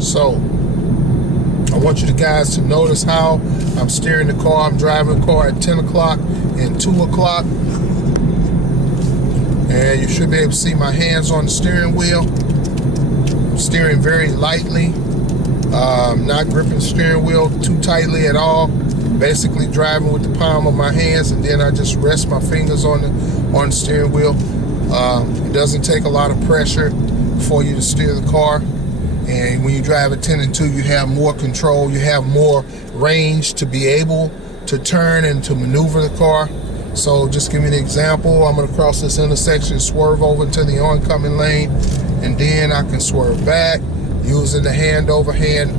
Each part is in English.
So I want you guys to notice how I'm steering the car. I'm driving the car at 10 o'clock and 2 o'clock. And you should be able to see my hands on the steering wheel. I'm steering very lightly. Not gripping the steering wheel too tightly at all. Basically driving with the palm of my hands, and then I just rest my fingers on the steering wheel. It doesn't take a lot of pressure for you to steer the car. And when you drive at 10 and 2, you have more control. You have more range to be able to turn and to maneuver the car. So just give me an example. I'm going to cross this intersection, swerve over into the oncoming lane, and then I can swerve back using the hand over hand,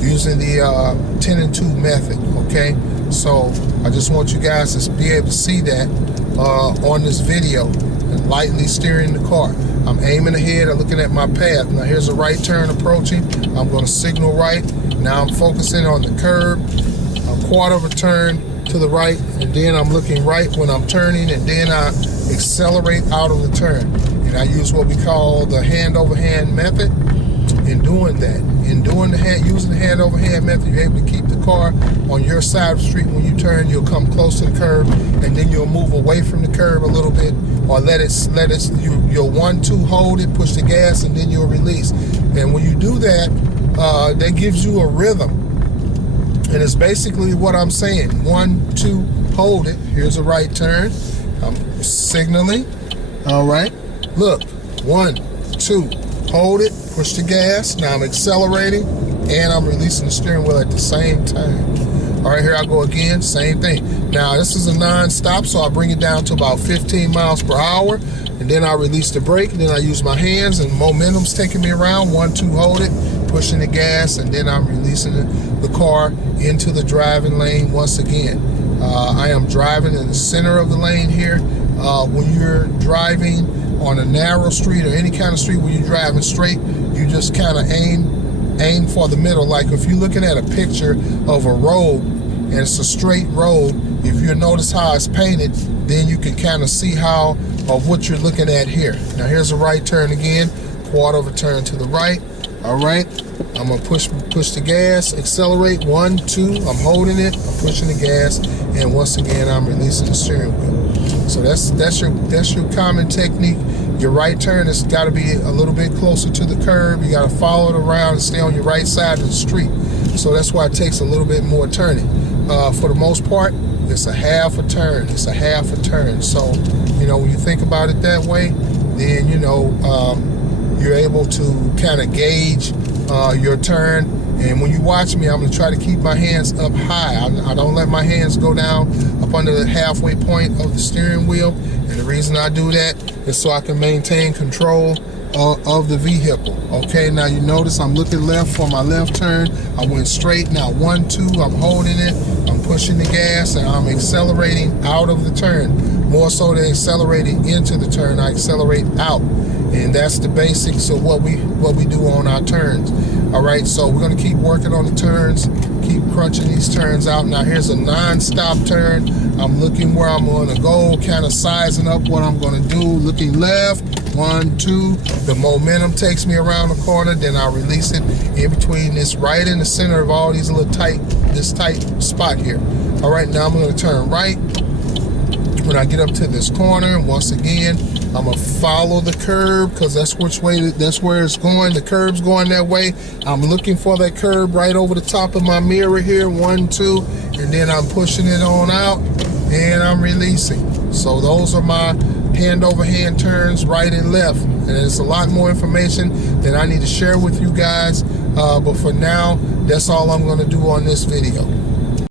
using the 10 and 2 method, okay? So I just want you guys to be able to see that on this video, and lightly steering the car. I'm aiming ahead, I'm looking at my path. Now here's a right turn approaching. I'm going to signal right. Now I'm focusing on the curb, a quarter of a turn to the right, and then I'm looking right when I'm turning, and then I accelerate out of the turn. And I use what we call the hand over hand method. In doing that, using the hand over hand method, you're able to keep the car on your side of the street. When you turn, you'll come close to the curb, and then you'll move away from the curb a little bit, or you'll 1-2 hold it, push the gas, and then you'll release. And when you do that, that gives you a rhythm. And it's basically what I'm saying. 1-2 hold it. Here's a right turn. I'm signaling. All right. Look. 1-2 hold it. Push the gas. Now I'm accelerating, and I'm releasing the steering wheel at the same time. All right, here I go again. Same thing. Now this is a non-stop, so I bring it down to about 15 miles per hour, and then I release the brake, and then I use my hands, and momentum's taking me around. 1-2 hold it, pushing the gas, and then I'm releasing the car into the driving lane once again. I am driving in the center of the lane here. When you're driving on a narrow street or any kind of street where you're driving straight, you just kind of aim for the middle. Like if you're looking at a picture of a road and it's a straight road, if you notice how it's painted, then you can kind of see of what you're looking at here. Now here's a right turn again, quarter of a turn to the right. All right, I'm gonna push the gas, accelerate. 1-2, I'm holding it, I'm pushing the gas, and once again I'm releasing the steering wheel. So that's your common technique. Your right turn has got to be a little bit closer to the curb. You got to follow it around and stay on your right side of the street. So that's why it takes a little bit more turning. For the most part, it's a half a turn. It's a half a turn. So, when you think about it that way, then, you're able to kind of gauge your turn. And when you watch me, I'm going to try to keep my hands up high. I don't let my hands go down up under the halfway point of the steering wheel. And the reason I do that is so I can maintain control of the vehicle. Okay, now you notice I'm looking left for my left turn. I went straight. Now 1-2, I'm holding it. I'm pushing the gas, and I'm accelerating out of the turn. More so than accelerating into the turn, I accelerate out. And that's the basics of what we do on our turns. All right, so we're going to keep working on the turns, keep crunching these turns out. Now here's a non-stop turn. I'm looking where I'm going to go, kind of sizing up what I'm going to do. Looking left, 1-2. The momentum takes me around the corner, then I release it in between this, right in the center of all these little tight spot here. All right, now I'm going to turn right. When I get up to this corner, once again, I'm gonna follow the curb, because that's where it's going. The curb's going that way. I'm looking for that curb right over the top of my mirror here. 1-2, and then I'm pushing it on out, and I'm releasing. So those are my hand over hand turns, right and left. And there's a lot more information that I need to share with you guys. But for now, that's all I'm gonna do on this video.